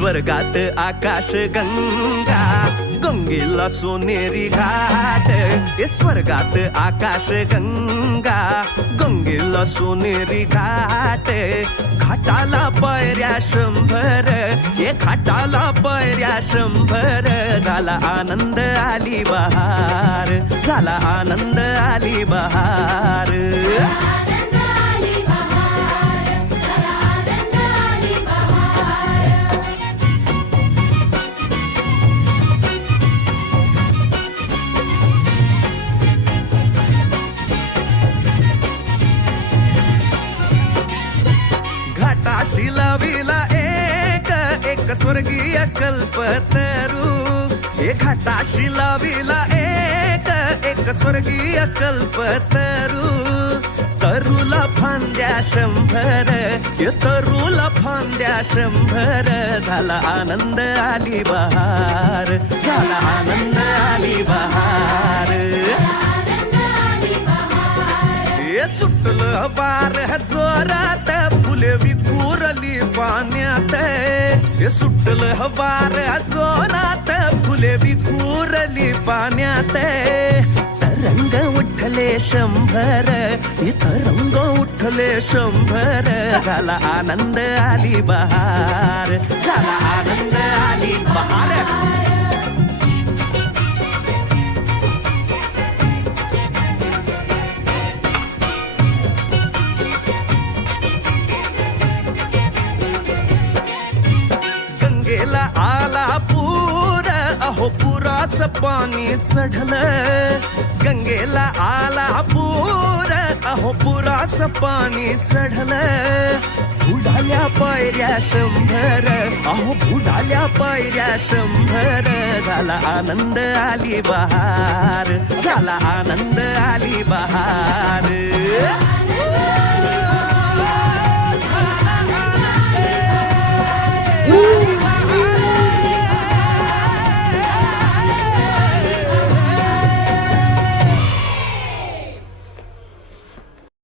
स्वर्गात आकाश गंगा गंगेला सोनेरी घाट हे स्वर्गात आकाश गंगा गंगेला सोनेरी घाट घाटाला पायऱ्या 100 हे घाटाला पायऱ्या 100 झाला आनंद आली बहार झाला आनंद आली बहार घाटाशी लाविला एक स्वर्गीय कल्पतरू हे घाटाशी लाविला एक स्वर्गीय कल्पतरू तरूला फांद्या 100 ये तरूला फांद्या 100 झाला आनंद आली बहार झाला आनंद आली बहार ये सुटलं बार जोरात फुले विखुरली पाण्यात हे सुटलं बार जोरात फुले विखुरली पाण्यात रंग उठले 100 इथं रंग उठले 100 झाला आनंद आली बहार झाला आनंद आली बहार गंगेला आला पूर अहो पुराचं पाणी चढलं गंगेला आला पूर अहो पुराचं पाणी चढलं बुडाल्या पायऱ्या 100 अहो बुडाल्या पायऱ्या 100 झाला आनंद आली बहार झाला आनंद आली बहार